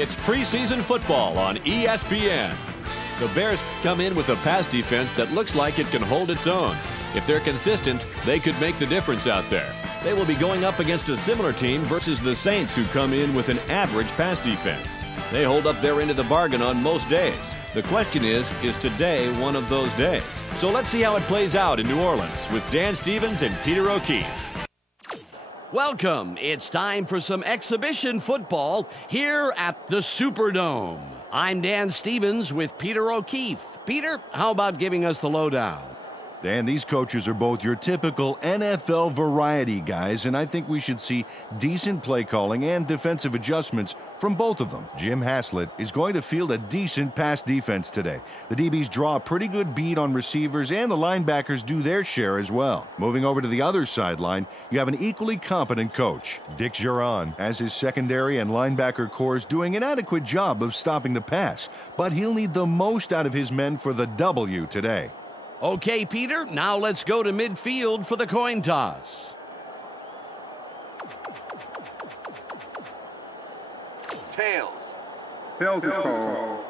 It's preseason football on ESPN. The Bears come in with a pass defense that looks like it can hold its own. If they're consistent, they could make the difference out there. They will be going up against a similar team versus the Saints, who come in with an average pass defense. They hold up their end of the bargain on most days. The question is today one of those days? So let's see how it plays out in New Orleans with Dan Stevens and Peter O'Keefe. Welcome. It's time for some exhibition football here at the Superdome. I'm Dan Stevens with Peter O'Keefe. Peter, how about giving us the lowdown? Dan, these coaches are both your typical NFL variety guys, and I think we should see decent play calling and defensive adjustments from both of them. Jim Haslett is going to field a decent pass defense today. The DBs draw a pretty good beat on receivers, and the linebackers do their share as well. Moving over to the other sideline, you have an equally competent coach. Dick Geron has his secondary and linebacker corps doing an adequate job of stopping the pass, but he'll need the most out of his men for the W today. Okay, Peter, now let's go to midfield for the coin toss. Tails. Tails is called.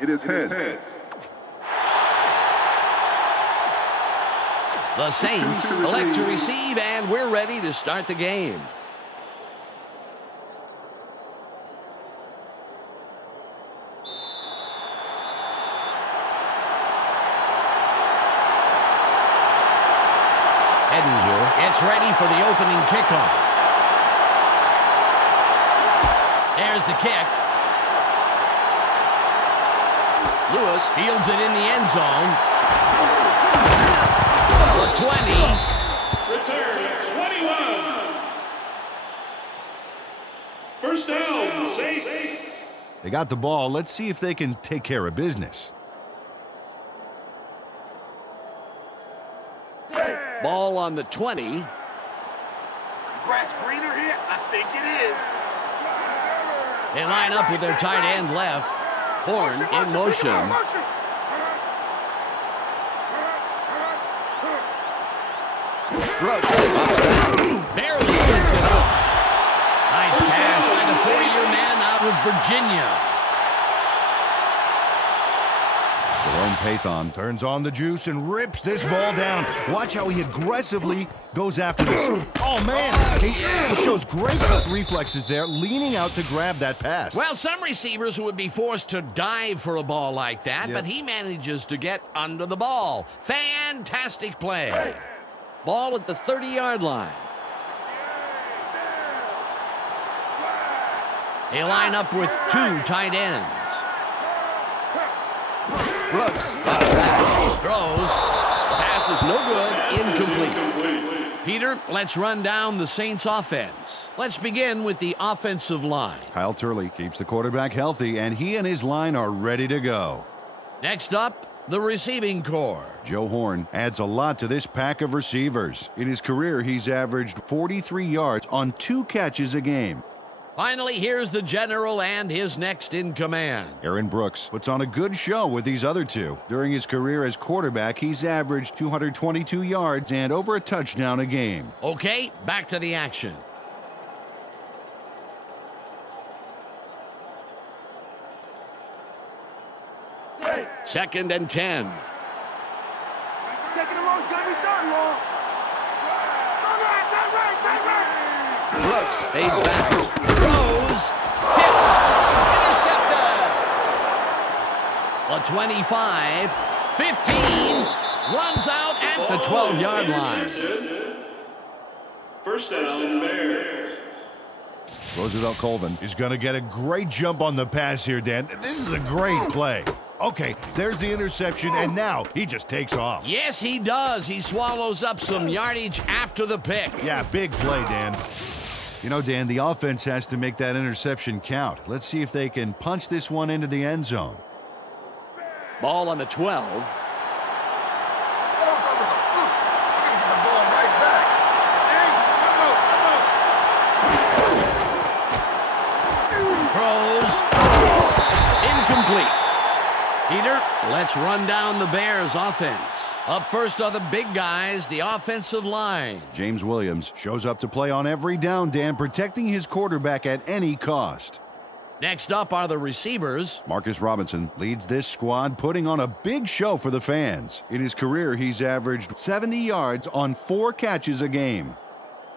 It is heads. The Saints elect to receive, and we're ready to start the game. It's ready for the opening kickoff. There's the kick. Lewis fields it in the end zone. The 20. Return 21. First down, Saints. They got the ball. Let's see if they can take care of business. Ball on the 20. Grass greener here? I think it is. They line up with their tight end left. Horn in motion. Brooks barely gets it up. Nice pass by the 4-year man out of Virginia. Jerome Pathon turns on the juice and rips this ball down. Watch how he aggressively goes after this. Oh, man. He shows great reflexes there, leaning out to grab that pass. Well, some receivers would be forced to dive for a ball like that, but he manages to get under the ball. Fantastic play. Ball at the 30-yard line. They line up with two tight ends. Brooks got it back. Throws. Pass is no good. Incomplete. Peter, let's run down the Saints offense. Let's begin with the offensive line. Kyle Turley keeps the quarterback healthy, and he and his line are ready to go. Next up, the receiving corps. Joe Horn adds a lot to this pack of receivers. In his career, he's averaged 43 yards on 2 catches a game. Finally, here's the general and his next in command. Aaron Brooks puts on a good show with these other two. During his career as quarterback, he's averaged 222 yards and over a touchdown a game. Okay, back to the action. Second and 10. Taking it long, got me done, long. Brooks fades back. Throws. Tipped. Intercepted. The 25. 15. Runs out at the 12-yard line. First down, Bears. Roosevelt Colvin is going to get a great jump on the pass here, Dan. This is a great play. Okay, there's the interception, and now he just takes off. Yes, he does. He swallows up some yardage after the pick. Yeah, big play, Dan. You know, Dan, the offense has to make that interception count. Let's see if they can punch this one into the end zone. Ball on the 12. Throws. Incomplete. Peter, let's run down the Bears offense. Up first are the big guys, the offensive line. James Williams shows up to play on every down, Dan, protecting his quarterback at any cost. Next up are the receivers. Marcus Robinson leads this squad, putting on a big show for the fans. In his career, he's averaged 70 yards on 4 catches a game.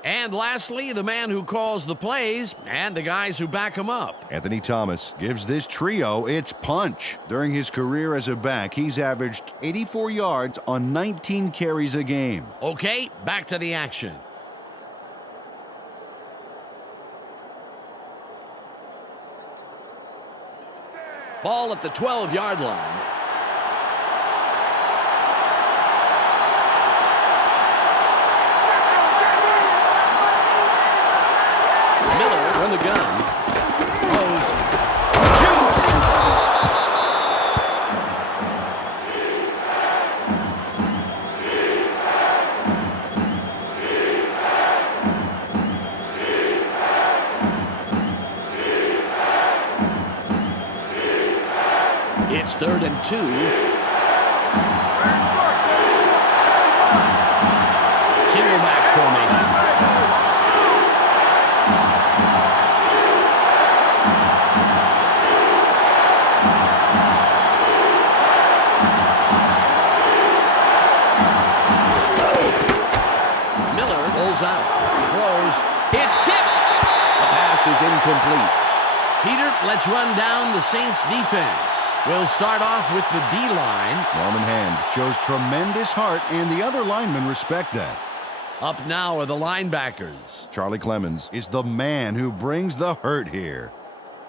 And lastly, the man who calls the plays and the guys who back him up. Anthony Thomas gives this trio its punch. During his career as a back, he's averaged 84 yards on 19 carries a game. Okay, back to the action. Ball at the 12-yard line. Miller from the gun. Throws. Shoots. It's 3rd and 2. Single back formation. Out. Throws. It's tipped. The pass is incomplete. Peter, let's run down the Saints defense. We'll start off with the D-line. Norman Hand shows tremendous heart, and the other linemen respect that. Up now are the linebackers. Charlie Clemens is the man who brings the hurt here.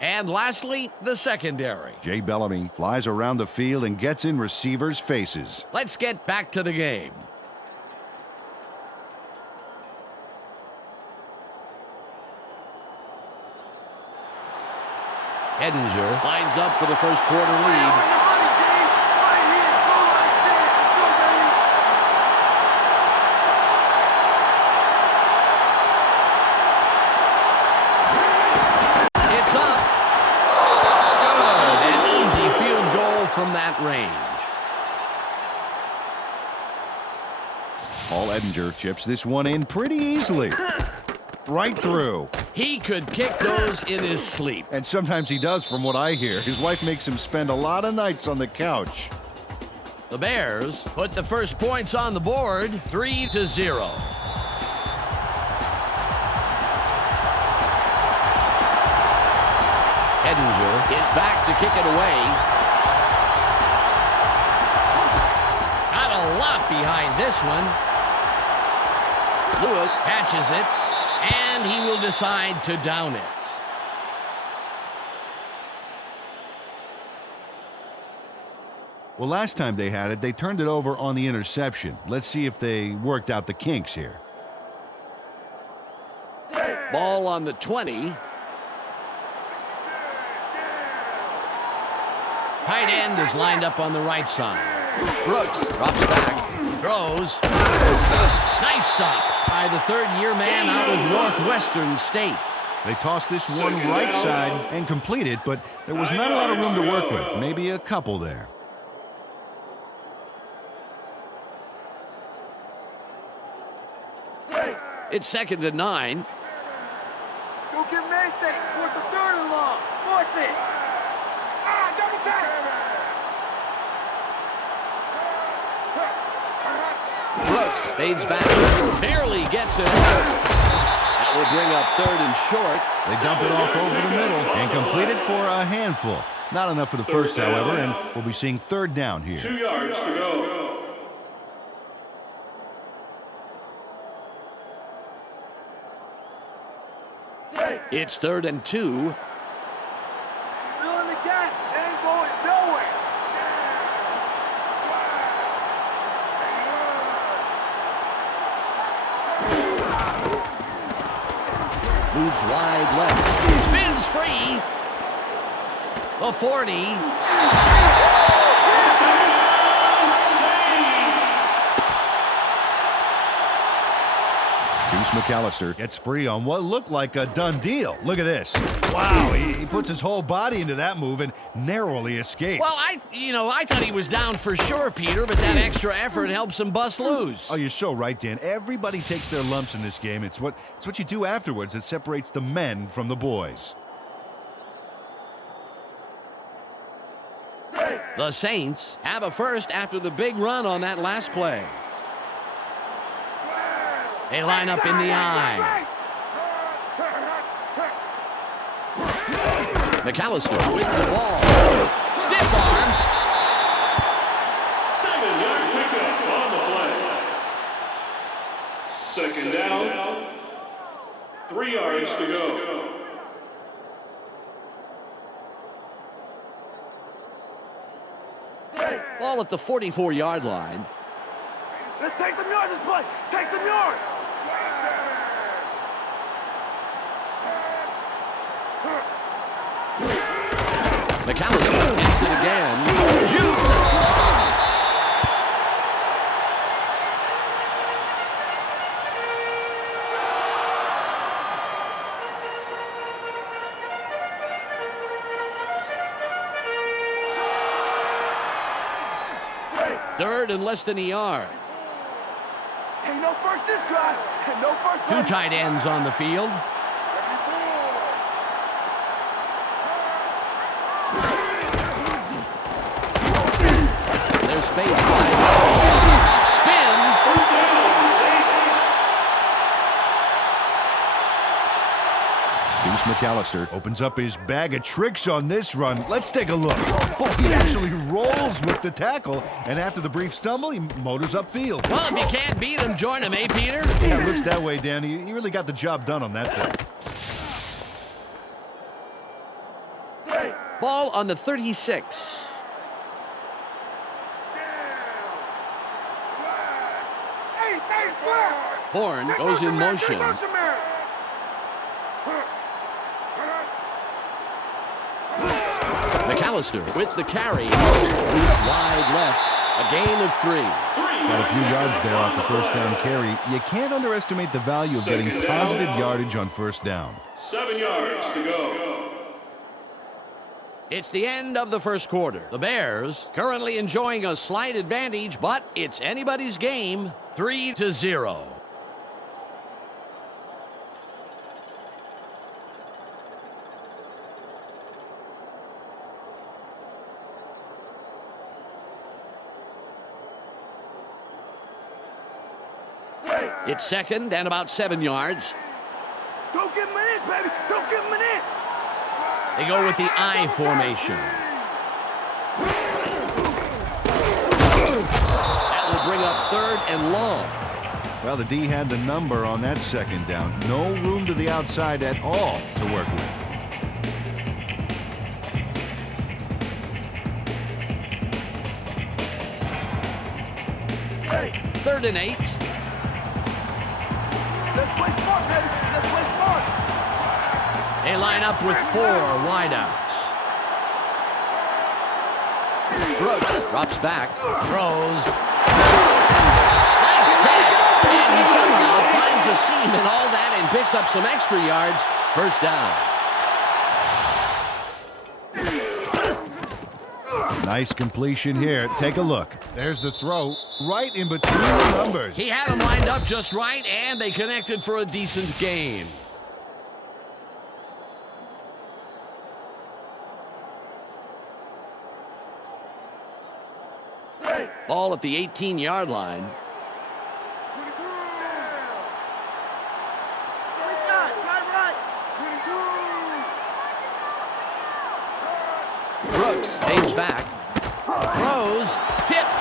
And lastly, the secondary. Jay Bellamy flies around the field and gets in receivers' faces. Let's get back to the game. Edinger lines up for the first quarter lead. It's up. Good. An easy field goal from that range. Paul Edinger chips this one in pretty easily. Right through. He could kick those in his sleep. And sometimes he does, from what I hear. His wife makes him spend a lot of nights on the couch. The Bears put the first points on the board, 3-0. Edinger is back to kick it away. Got a lot behind this one. Lewis catches it. And he will decide to down it. Well, last time they had it, they turned it over on the interception. Let's see if they worked out the kinks here. Ball on the 20. Tight end is lined up on the right side. Brooks drops back. Throws. Nice stop by the third-year man out of Northwestern State. They tossed this one right side and completed, but there was not a lot of room to work with. Maybe a couple there. It's 2nd and 9. Go get Mason. Force the 3rd and long. Force it. Double tap. Brooks fades back. Barely gets it out. That will bring up 3rd and short. They dump it off over the middle and complete it for a handful. Not enough for the first, however, and we'll be seeing 3rd down here. 2 yards to go. It's 3rd and 2. Fill in the gap. They ain't going nowhere. Moves wide left. Spins free. The 40. James McAllister gets free on what looked like a done deal. Look at this. Wow, he puts his whole body into that move and narrowly escapes. Well, I thought he was down for sure, Peter, but that extra effort helps him bust loose. Oh, you're so right, Dan. Everybody takes their lumps in this game. It's what you do afterwards that separates the men from the boys. The Saints have a first after the big run on that last play. They line up in the eye. McAllister with the ball. Stiff arms. 7-yard pickup on the play. Second down. 3 yards to go. Ball at the 44-yard line. Let's take some yards this play. Take some yards. McAllister gets it again. Shoots. Third and less than a yard. Ain't no first this drive. And no first. Two tight ends on the field. There's space. Spins. First down, Saints. James McAllister opens up his bag of tricks on this run. Let's take a look. Oh, he actually rolls with the tackle, and after the brief stumble, he motors upfield. Well, if you can't beat him, join him, eh, Peter? Yeah, it looks that way, Dan. He really got the job done on that thing. Ball on the 36. Hey, say square. Horn goes in motion. McAllister with the carry. Wide left. A gain of 3. Got a few yards there off the first down carry. You can't underestimate the value of getting Second down. positive yardage on first down. 7 yards to go. It's the end of the first quarter. The Bears currently enjoying a slight advantage, but it's anybody's game. 3-0. It's second and about 7 yards. Don't give him an inch, baby. Don't give him an inch. They go with the I formation. That will bring up third and long. Well, the D had the number on that second down. No room to the outside at all to work with. Third and 8. Let's play smart, baby. Let's play smart. They line up with 4 wideouts. Brooks drops back, throws. Nice catch. And he somehow finds a seam and all that and picks up some extra yards. First down. Nice completion here. Take a look. There's the throw right in between the numbers. He had them lined up just right, and they connected for a decent gain. Ball at the 18-yard line. Brooks aims back, throws, tipped,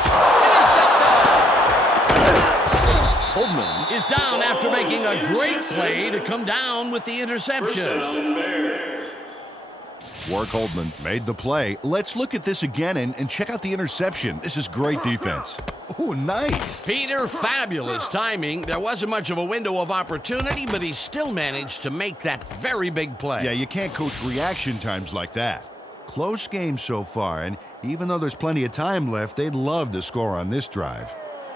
intercepted. Oldman is down after making a great play to come down with the First interception. down, Bears. Warwick Oldman made the play. Let's look at this again and check out the interception. This is great defense. Oh, nice. Peter, fabulous timing. There wasn't much of a window of opportunity, but he still managed to make that very big play. Yeah, you can't coach reaction times like that. Close game so far, and even though there's plenty of time left, they'd love to score on this drive.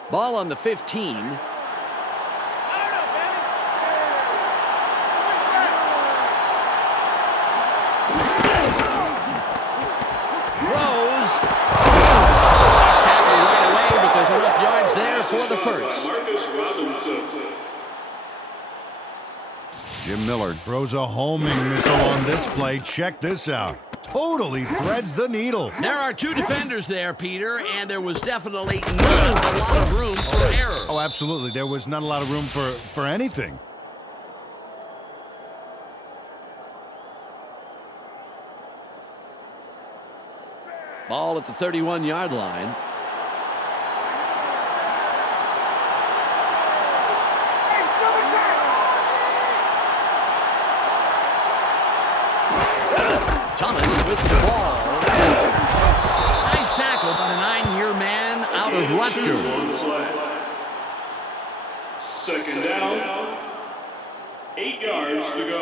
Ball on the 15. first. Marcus Robinson. Jim Miller throws a homing missile on this play. Check this out. Totally threads the needle. There are two defenders there, Peter, and there was definitely not a lot of room for error. Oh, absolutely. There was not a lot of room for anything. Ball at the 31-yard line. Thomas with the ball. Nice tackle by the 9-year man out of Rutgers. On the play. Second down. 8 yards to go.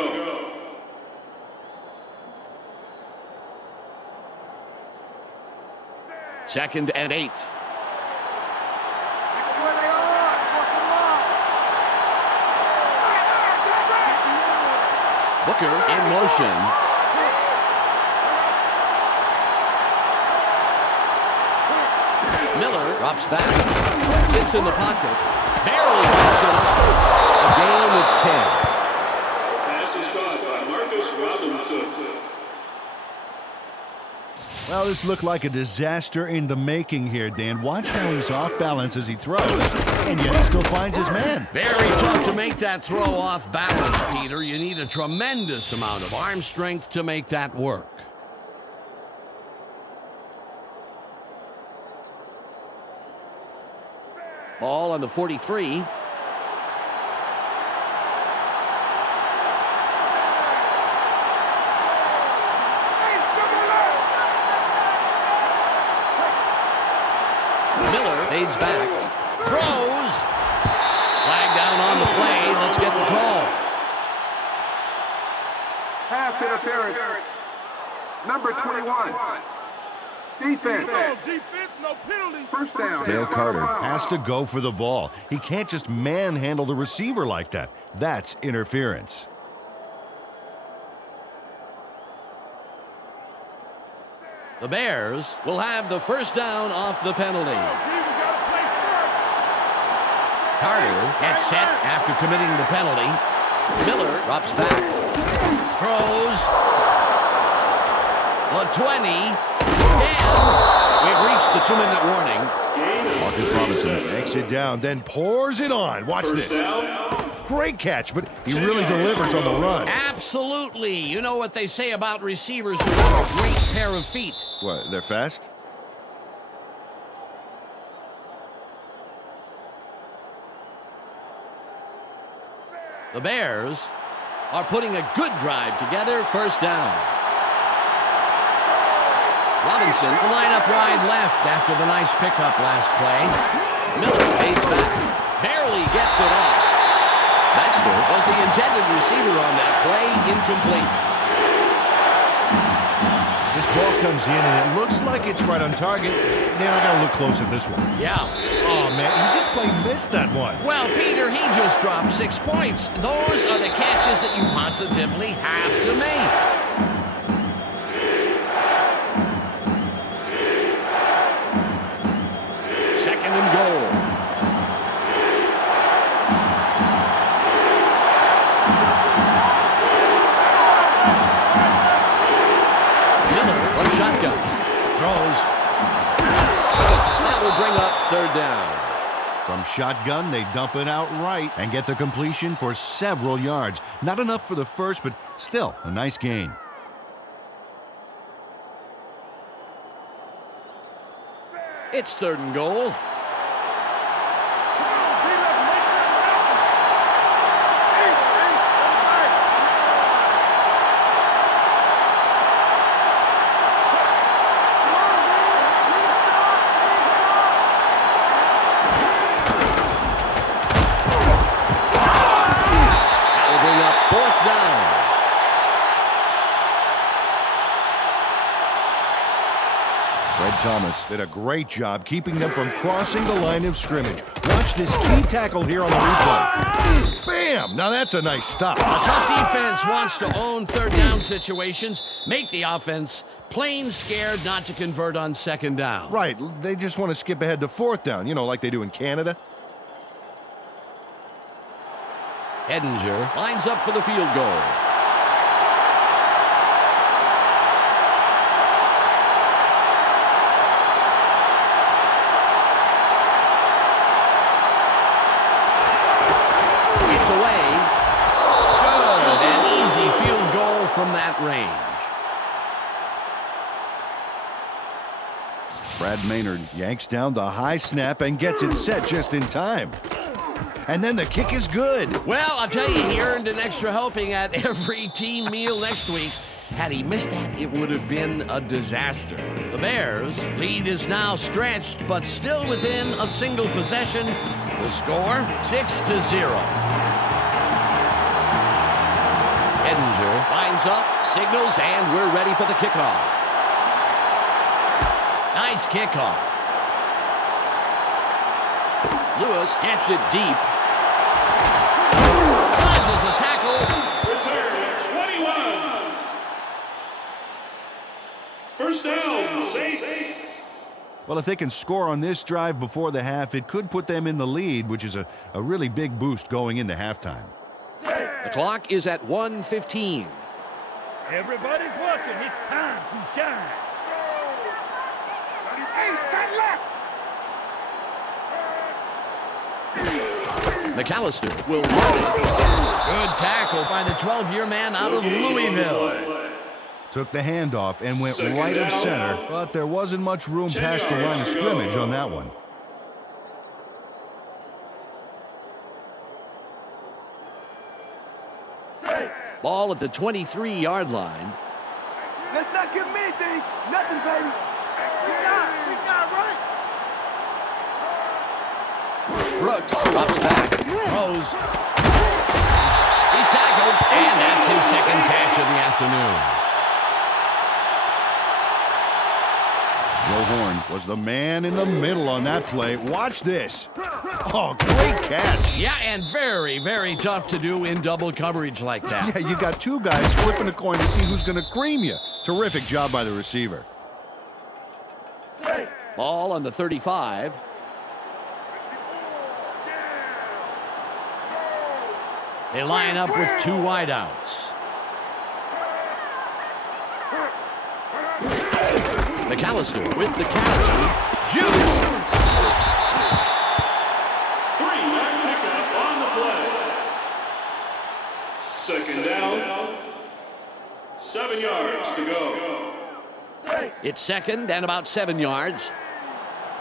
Second and 8. Where they are. Force them off. Booker in motion. Miller drops back. Sits in the pocket. Barely gets it off. A gain of 10. Pass is caught by Marcus Robinson. Well, this looked like a disaster in the making here, Dan. Watch how he's off balance as he throws, and yet he still finds his man. Very tough to make that throw off balance, Peter. You need a tremendous amount of arm strength to make that work. Ball on the 43. Miller fades back. Throws. Flag down on the play. Let's get the call. Pass interference. Number 21. Defense. No penalty. First down. Dale Carter has to go for the ball. He can't just manhandle the receiver like that. That's interference. The Bears will have the first down off the penalty. Carter gets set after committing the penalty. Miller drops back. Throws. The 20. And we've reached the 2-minute warning. Marcus Robinson takes it down, then pours it on. Watch First this. down. Great catch, but he really delivers on the run. Absolutely. You know what they say about receivers who have a great pair of feet. What, they're fast? The Bears are putting a good drive together. First down. Robinson will line up wide left after the nice pickup last play. Miller fades back. Barely gets it off. Baxter was the intended receiver on that play. Incomplete. This ball comes in, and it looks like it's right on target. Dan, I got to look close at this one. Yeah. Oh, man, he just plain missed that one. Well, Peter, he just dropped 6 points. Those are the catches that you positively have to make. Second and goal. Miller from shotgun. Throws. That will bring up third down. From shotgun, they dump it out right and get the completion for several yards. Not enough for the first, but still a nice gain. It's third and goal. That will bring up fourth down. Fred Thomas did a great job keeping them from crossing the line of scrimmage. Watch this key tackle here on the replay. Bam! Now that's a nice stop. A tough defense wants to own third down situations, make the offense plain scared not to convert on second down. Right, they just want to skip ahead to fourth down, you know, like they do in Canada. Edinger lines up for the field goal. It's away. Good. An easy field goal from that range. Brad Maynard yanks down the high snap and gets it set just in time. And then the kick is good. Well, I'll tell you, he earned an extra helping at every team meal next week. Had he missed that, it would have been a disaster. The Bears' lead is now stretched, but still within a single possession. The score, 6-0. Edinger lines up, signals, and we're ready for the kickoff. Nice kickoff. Lewis gets it deep. Causes a tackle. Return 21. First down, Saints. Well, if they can score on this drive before the half, it could put them in the lead, which is a really big boost going into halftime. The clock is at 1:15. Everybody's watching. It's time to shine. Ace, turn left. McAllister will run it. Good tackle by the 12-year man out of Louisville. Took the handoff and went right of center, but there wasn't much room past the line of scrimmage on that one. Ball at the 23-yard line. Let's not give me anything. Nothing, baby. We got right. Brooks drops back, throws. He's tackled, and that's his second catch of the afternoon. Joe Horn was the man in the middle on that play. Watch this. Oh, great catch. Yeah, and very, very tough to do in double coverage like that. Yeah, you got two guys flipping a coin to see who's going to cream you. Terrific job by the receiver. Ball on the 35. They line up with two wideouts. McAllister with the carry. Juice. 3-yard pickup on the play. Second down. 7 yards to go. It's second and about 7 yards.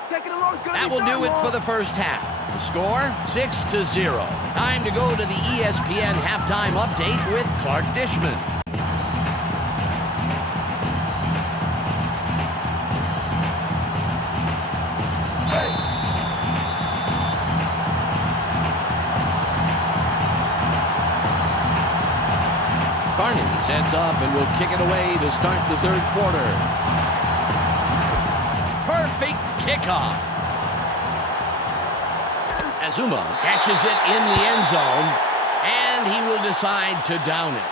Taking a long gun. That will do it for the first half. The score, 6-0. Time to go to the ESPN halftime update with Clark Dishman. Carney sets up and will kick it away to start the third quarter. Perfect kickoff. Azuma catches it in the end zone, and he will decide to down it.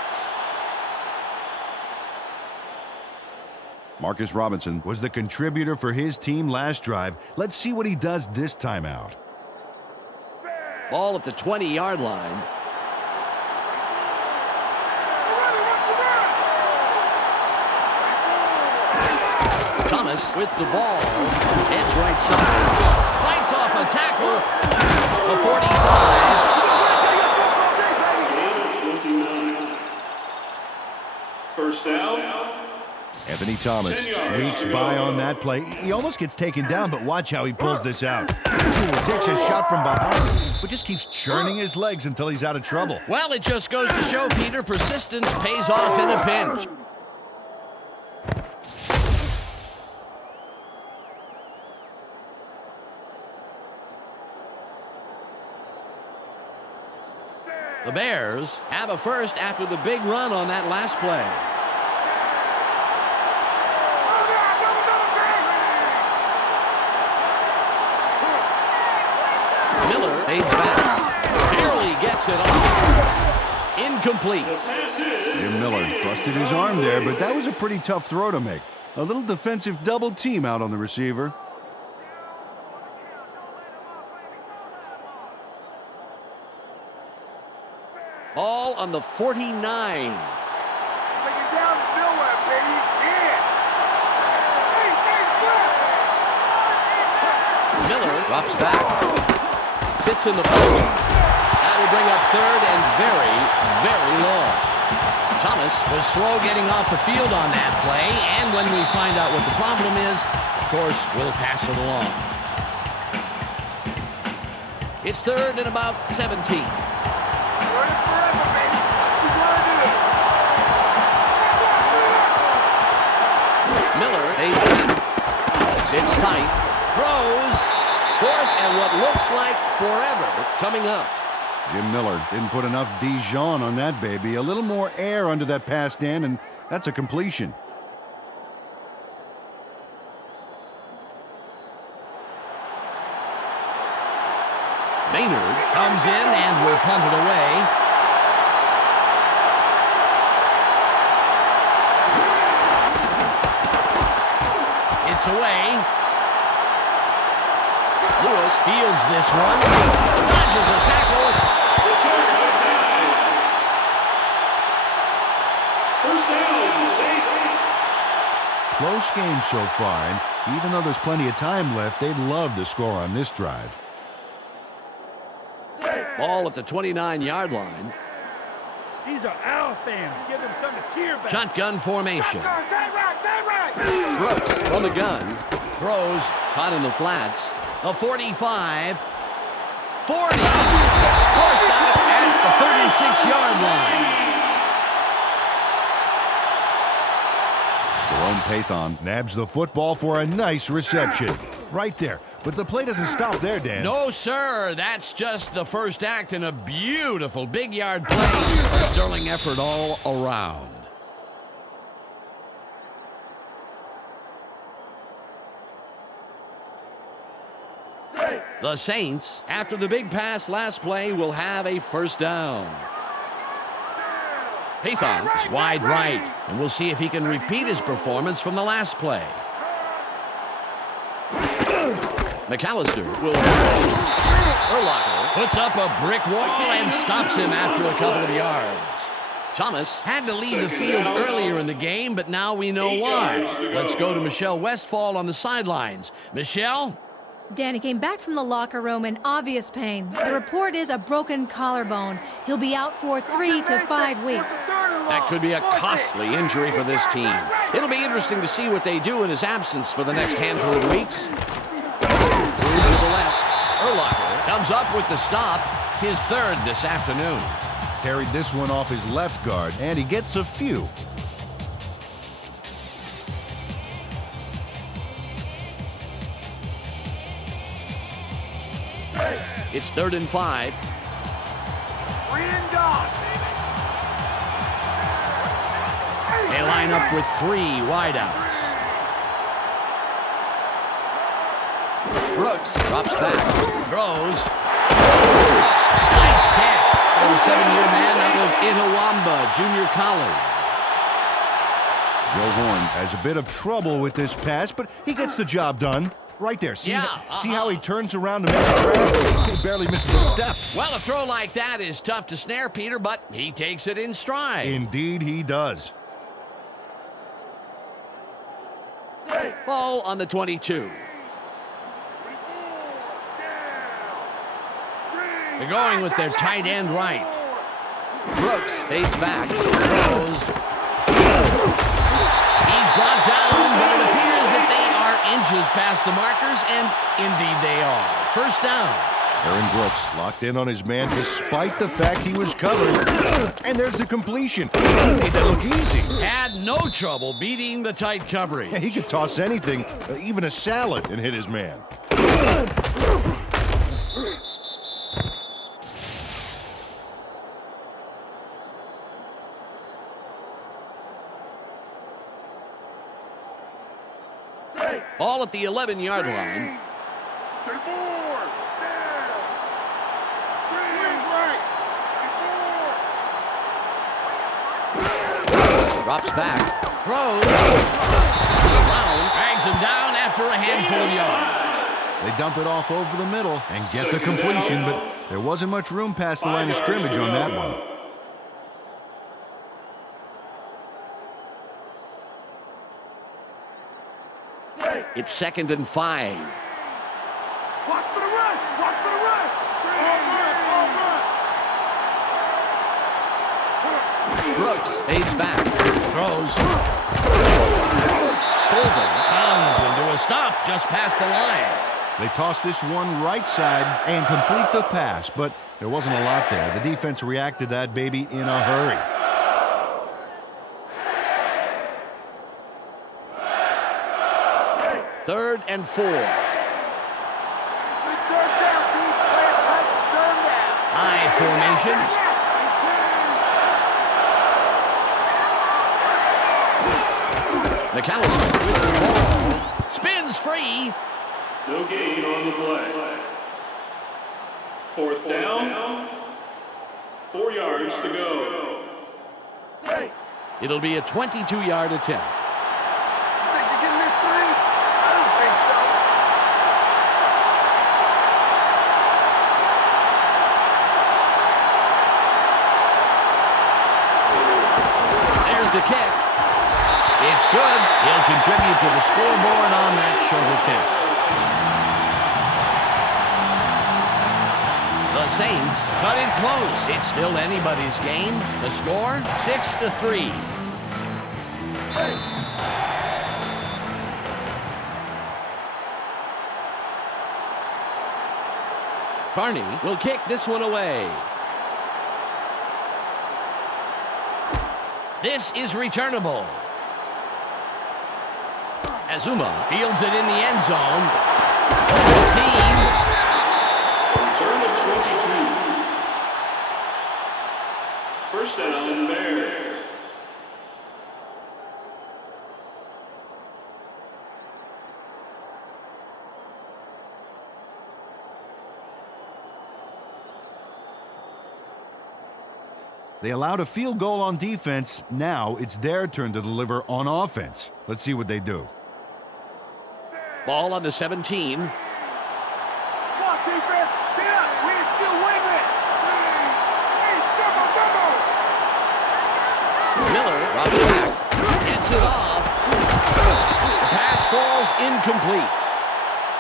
Marcus Robinson was the contributor for his team last drive. Let's see what he does this time out. Ball at the 20-yard line. Thomas with the ball. Heads right side. Fights off a tackle. The 45. 29. First down. Anthony Thomas squeaks by on that play. He almost gets taken down, but watch how he pulls this out. Ooh, takes a shot from behind, but just keeps churning his legs until he's out of trouble. Well, it just goes to show, Peter, persistence pays off in a pinch. The Bears have a first after the big run on that last play. Miller fades back. Barely gets it off. Incomplete. Jim Miller busted his arm there, but that was a pretty tough throw to make. A little defensive double team out on the receiver. Ball on the 49. Bring it down to nowhere, baby. Yeah. Miller drops back. Sits in the pocket. That'll bring up third and very, very long. Thomas was slow getting off the field on that play, and when we find out what the problem is, of course, we'll pass it along. It's third and about 17. Run it forever, baby. You gotta do it. Miller, sits tight, throws, fourth and what looks like forever coming up. Jim Miller didn't put enough Dijon on that baby. A little more air under that pass, Dan, and that's a completion. Maynard comes in and will punt it away. It's away. Lewis fields this one. Dodges a tackle. First down, Saints. Close game so far, and even though there's plenty of time left, they'd love to score on this drive. Ball at the 29-yard line. These are our fans. Give them something to cheer about. Shotgun formation. Stay right. Brooks from the gun. Throws. Caught in the flats. A 45. 40. Forced out at the 36-yard line. Jerome Pathon nabs the football for a nice reception. Right there. But the play doesn't stop there, Dan. No, sir. That's just the first act in a beautiful big yard play. A sterling effort all around. The Saints, after the big pass last play, will have a first down. Pathon's wide right, and we'll see if he can repeat his performance from the last play. McAllister will Urlacher puts up a brick wall and stops him after a couple of yards. Thomas had to leave the field earlier in the game, but now we know why. Let's go to Michelle Westfall on the sidelines. Michelle? Danny came back from the locker room in obvious pain. The report is a broken collarbone. He'll be out for 3 to 5 weeks. That could be a costly injury for this team. It'll be interesting to see what they do in his absence for the next handful of weeks. Move to the left. Urlacher comes up with the stop, his third this afternoon. Carried this one off his left guard, and he gets a few. It's 3rd and 5. They line up with 3 wideouts. Brooks drops back, throws. Nice catch for the 7-year man out of Itawamba Junior College. Joe Horn has a bit of trouble with this pass, but he gets the job done. Right there. See how he turns around to make the grab? He barely misses a step. Well, a throw like that is tough to snare, Peter, but he takes it in stride. Indeed, he does. Ball on the 22. They're going with their tight end right. Brooks fades back, throws. He's brought down, but it appears that they are inches past the markers, and indeed they are. First down. Aaron Brooks locked in on his man despite the fact he was covered. And there's the completion. He made that look easy. Had no trouble beating the tight coverage. Yeah, he could toss anything, even a salad, and hit his man. Ball at the 11-yard line. Drops back. Throws. Brown drags him down after a handful of yards. They dump it off over the middle and get the completion, but there wasn't much room past the line of scrimmage on that one. It's 2nd and 5. Watch for the run! Watch for the run! Brooks fades back. Throws. Holden comes into a stop just past the line. They tossed this one right side and complete the pass, but there wasn't a lot there. The defense reacted that baby in a hurry. Third and 4. High formation. McAllister with the ball. Spins free. No gain on the play. 4th down. 4 yards to go. It'll be a 22-yard attempt. Think you're getting this three? I don't think so. There's the kick. It's good. He'll contribute to the scoreboard on that short attempt. The Saints cut it close. It's still anybody's game. The score, 6-3. Carney will kick this one away. This is returnable. Azuma fields it in the end zone. 15. Return of 22. First down, Bears. They allowed a field goal on defense. Now it's their turn to deliver on offense. Let's see what they do. Ball on the 17. Come on, defense! Stay up! We can still win it! Hey, double! Miller drops back. Gets it off. Pass falls incomplete.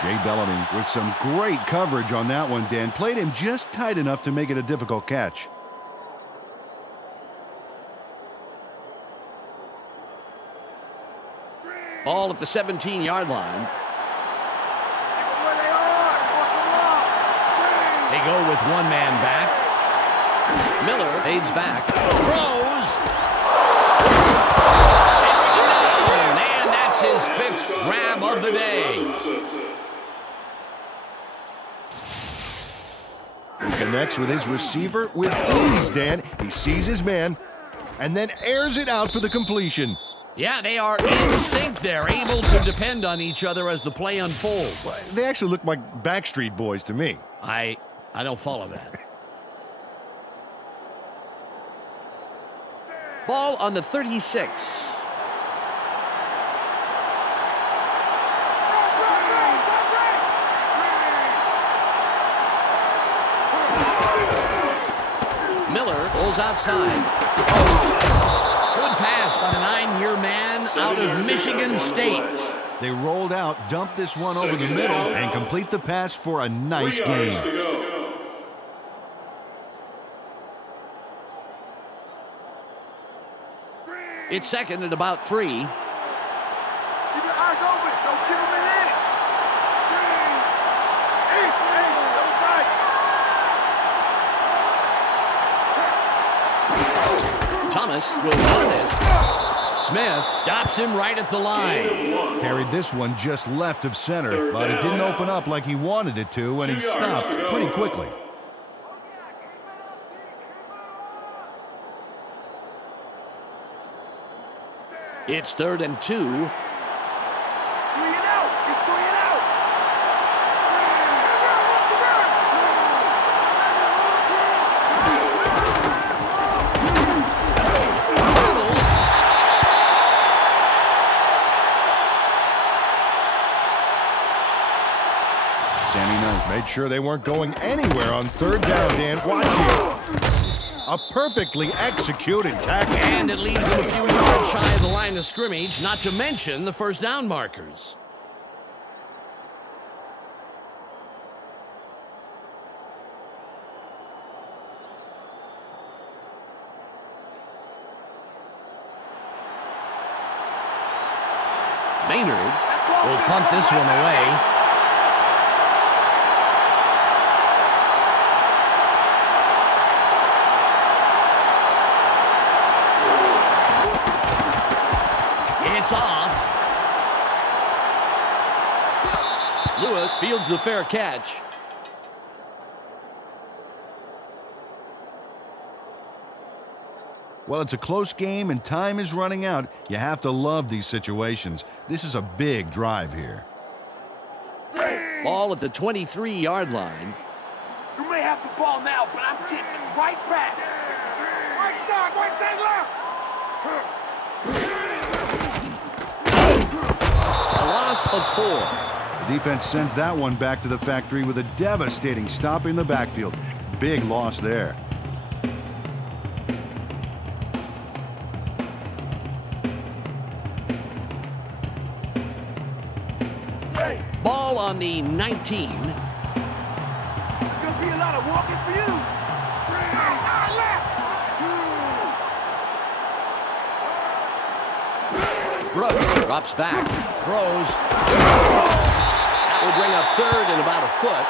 Jay Bellamy with some great coverage on that one, Dan. Played him just tight enough to make it a difficult catch. Ball at the 17-yard line. Where they are! Walk them off! They go with one man back. Miller fades back. Throws. And that's his 5th grab of the day. Connects with his receiver with ease, Dan. He sees his man and then airs it out for the completion. Yeah, they are in sync. They're able to depend on each other as the play unfolds. Well, they actually look like Backstreet Boys to me. I don't follow that. Ball on the 36. Miller pulls outside. Good pass by the 9-year man out of Michigan State. They rolled out, dumped this one over the middle, and complete the pass for a nice 3 yards to gain. go. It's 2nd and about 3. Keep your eyes open! Don't give them an inch! Double tight! Thomas will run it. Smith stops him right at the line. Carried this one just left of center, but it didn't open up like he wanted it to, and he stopped pretty quickly. It's 3rd and 2. 3 and out! It's 3 and out! Sammy Knight made sure they weren't going anywhere on 3rd down, Dan. Watch here. A perfectly executed tackle. And it leaves them a few yards shy of the line of scrimmage, not to mention the first down markers. Maynard will punt this one away. It's off. Lewis fields the fair catch. Well, it's a close game and time is running out. You have to love these situations. This is a big drive here. Ball at the 23-yard line. You may have the ball now, but I'm getting it right back. Right side, left. A loss of 4. The defense sends that one back to the factory with a devastating stop in the backfield. Big loss there. Ball on the 19. There'll be a lot of walking for you. Brooks drops back, throws. That will bring up third and about a foot.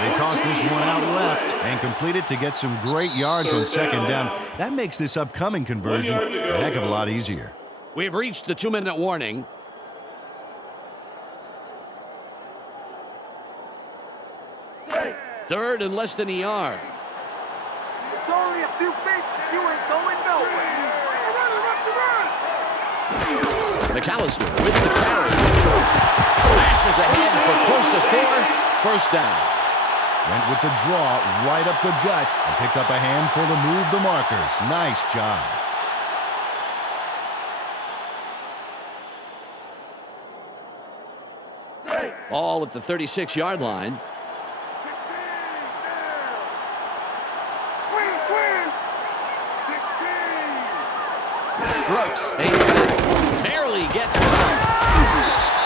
They toss this one out left and complete it to get some great yards on second down. That makes this upcoming conversion a heck of a lot easier. We've reached the 2-minute warning. Third and less than a yard. It's only a few feet, but you ain't going nowhere. McAllister with the carry. Smashes ahead for close to 4. First down. Went with the draw right up the gut and picked up a handful to move the markers. Nice job. Ball at the 36-yard line. Brooks takes back. Barely gets it up.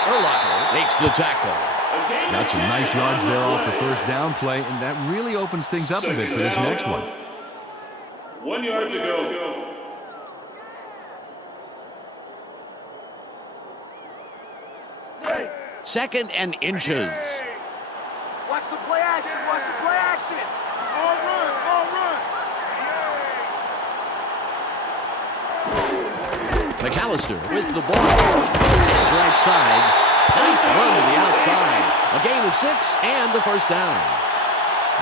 Urlacher makes the tackle. Got some nice yards there off the first down play, and that really opens things up a bit for this next one. 1 yard to go. Second and inches. Watch the play action. Watch the play action. All run. McAllister with the ball. Hands right side. Nice run to the outside. A gain of 6 and the first down.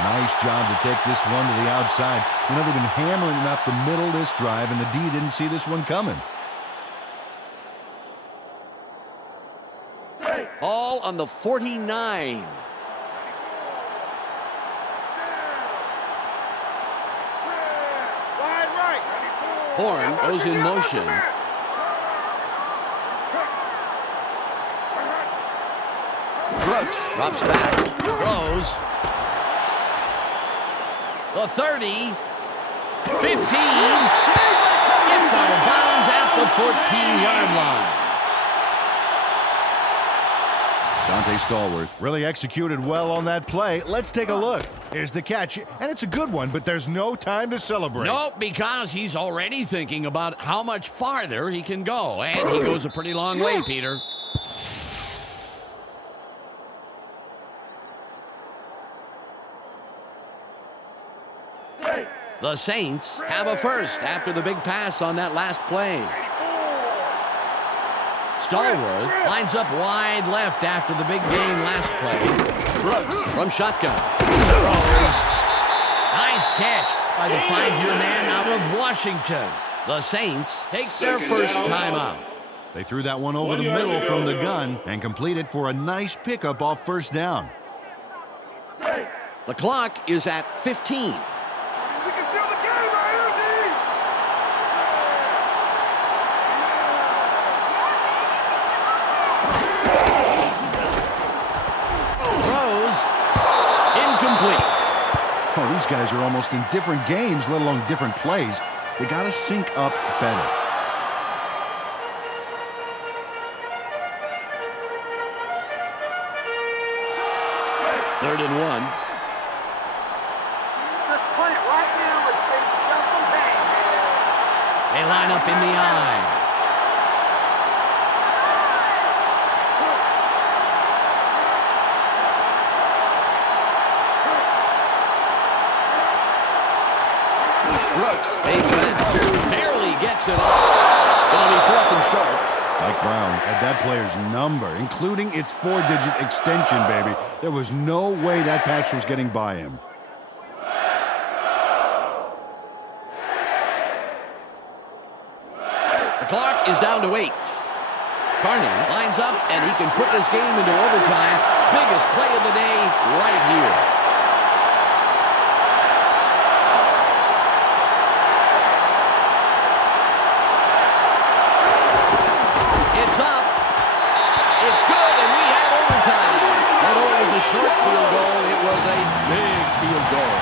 Nice job to take this one to the outside. You know, they've been hammering it up the middle this drive, and the D didn't see this one coming. All on the 49. Wide right. Horn goes in motion. Brooks drops back, throws. The 30, 15, gets out of bounds at the 14-yard line. Dante Stallworth really executed well on that play. Let's take a look. Here's the catch, and it's a good one, but there's no time to celebrate. Nope, because he's already thinking about how much farther he can go, and he goes a pretty long way, Peter. The Saints have a first after the big pass on that last play. Stallworth lines up wide left after the big gain last play. Brooks from shotgun. Throws. Nice catch by the 5-year man out of Washington. The Saints take their first timeout. They threw that one over the middle from the gun and completed for a nice pickup off first down. The clock is at 15. We can steal the game right here, D. Throws. Incomplete. Oh, these guys are almost in different games, let alone different plays. They got to sync up better. Third and 1. Just punt it right now and say something bang, man. They line up in the eye. Fades back. Barely gets it off. It'll be 4th and short. Mike Brown had that player's number, including its 4-digit extension, baby. There was no way that pass was getting by him. The clock is down to 8. Carney lines up, and he can put this game into overtime. Biggest play of the day right here. It's up. It's good, and we have overtime. Although it was a short field goal, it was a big field goal.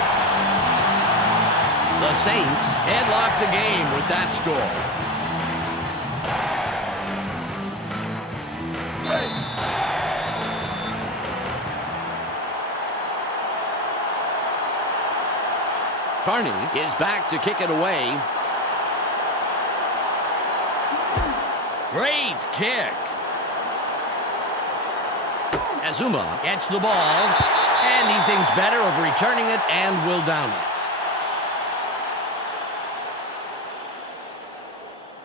The Saints headlock the game with that score. Carney is back to kick it away. Great kick. Azuma gets the ball, and he thinks better of returning it and will down it.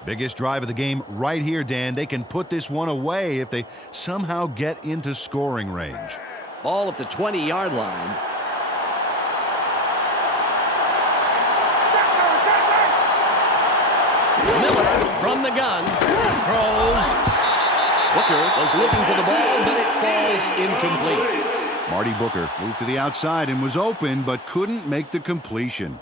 Biggest drive of the game right here, Dan. They can put this one away if they somehow get into scoring range. Ball at the 20-yard line. Miller from the gun. Throws. Booker was looking for the ball, but it falls incomplete. Marty Booker moved to the outside and was open, but couldn't make the completion.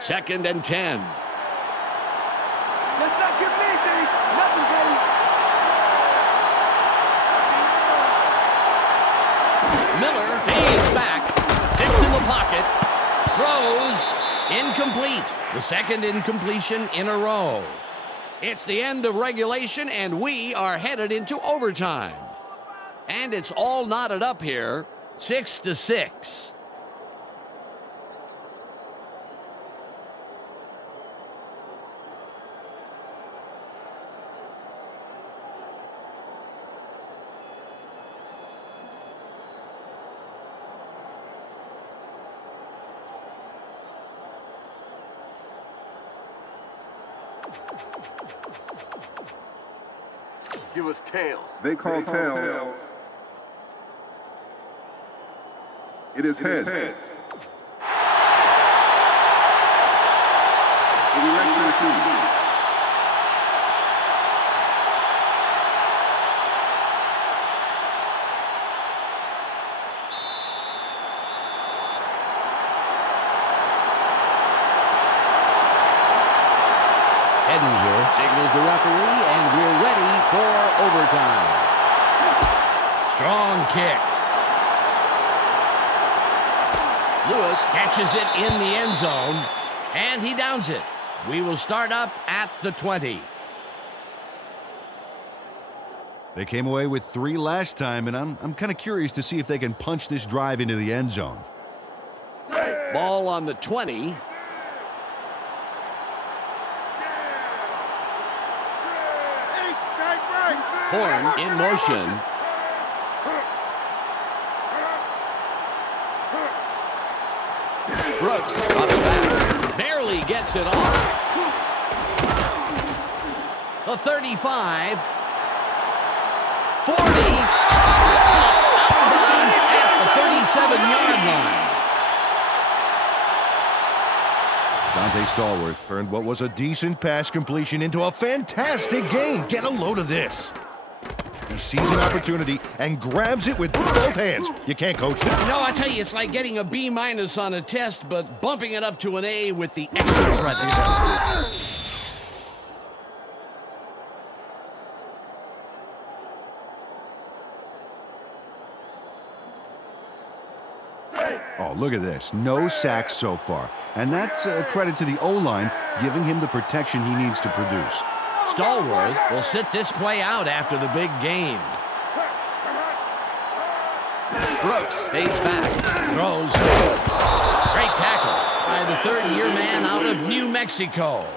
Second and 10. Let's not get busy. Nothing, Eddie. Miller fades back. 6 in the pocket. Throws. Incomplete. The second incompletion in a row. It's the end of regulation, and we are headed into overtime. And it's all knotted up here. 6-6. Give us tails. They call tails. It is heads. Irregular team. Edinger signals the referee, and we're ready for overtime. Strong kick. Lewis catches it in the end zone, and he downs it. We will start up at the 20. They came away with 3 last time, and I'm kind of curious to see if they can punch this drive into the end zone. Ball on the 20. Horn in motion. Brooks up and back. Barely gets it off. The 35. 40. Out of bounds at the 37-yard line. Dante Stallworth turned what was a decent pass completion into a fantastic gain. Get a load of this. He sees an opportunity and grabs it with both hands. You can't coach that. No, I tell you, it's like getting a B- on a test, but bumping it up to an A with the extra credit. Oh, look at this. No sacks so far. And that's a credit to the O-line, giving him the protection he needs to produce. Stallworth will sit this play out after the big gain. Brooks fades back, throws. Great tackle by the third-year man out of New Mexico.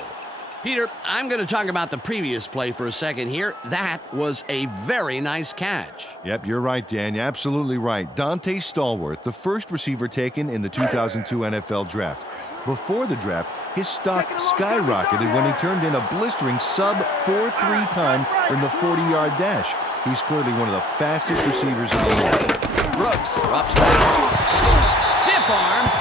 Peter, I'm going to talk about the previous play for a second here. That was a very nice catch. Yep, you're right, Dan. You're absolutely right. Dante Stallworth, the first receiver taken in the 2002 NFL Draft. Before the draft, his stock skyrocketed when he turned in a blistering sub-4.3 time in the 40-yard dash. He's clearly one of the fastest receivers in the league. Brooks drops back. Stiff arms.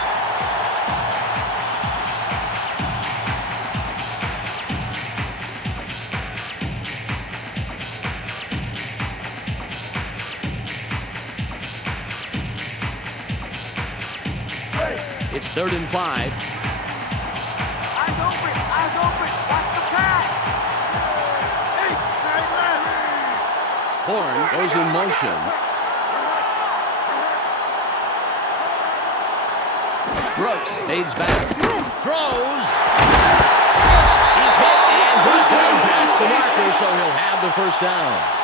It's 3rd and 5. Eyes open, eyes open. Watch the pass. Hey, right left. Horn goes in motion. Brooks fades back. Throws. He's hit and pushed down past the marker, so he'll have the first down.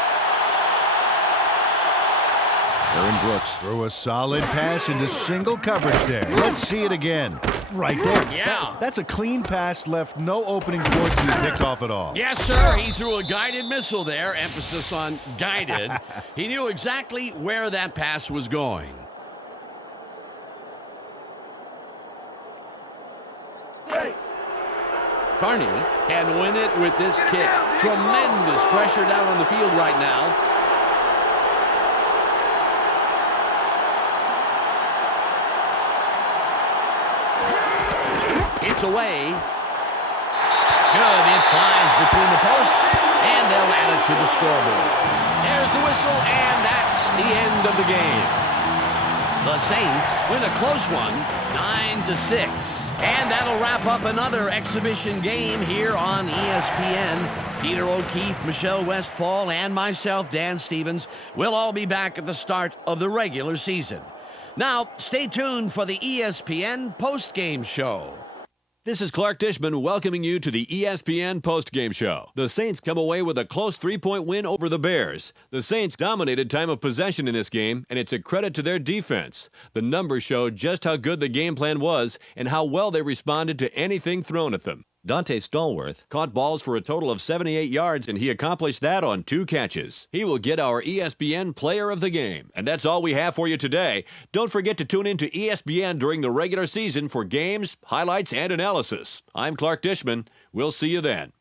Aaron Brooks threw a solid pass into single coverage there. Let's see it again. Right there. Yeah. That's a clean pass, left no opening for it to be picked off at all. Yes, sir. He threw a guided missile there. Emphasis on guided. He knew exactly where that pass was going. Carney can win it with this kick. Tremendous pressure down on the field right now. It's away. Good. It flies between the posts, and they'll add it to the scoreboard. There's the whistle, and that's the end of the game. The Saints win a close one, 9-6. And that'll wrap up another exhibition game here on ESPN. Peter O'Keefe, Michelle Westfall, and myself, Dan Stevens, will all be back at the start of the regular season. Now, stay tuned for the ESPN postgame show. This is Clark Dishman welcoming you to the ESPN postgame show. The Saints come away with a close 3-point win over the Bears. The Saints dominated time of possession in this game, and it's a credit to their defense. The numbers show just how good the game plan was and how well they responded to anything thrown at them. Dante Stallworth caught balls for a total of 78 yards, and he accomplished that on 2 catches. He will get our ESPN Player of the Game. And that's all we have for you today. Don't forget to tune in to ESPN during the regular season for games, highlights, and analysis. I'm Clark Dishman. We'll see you then.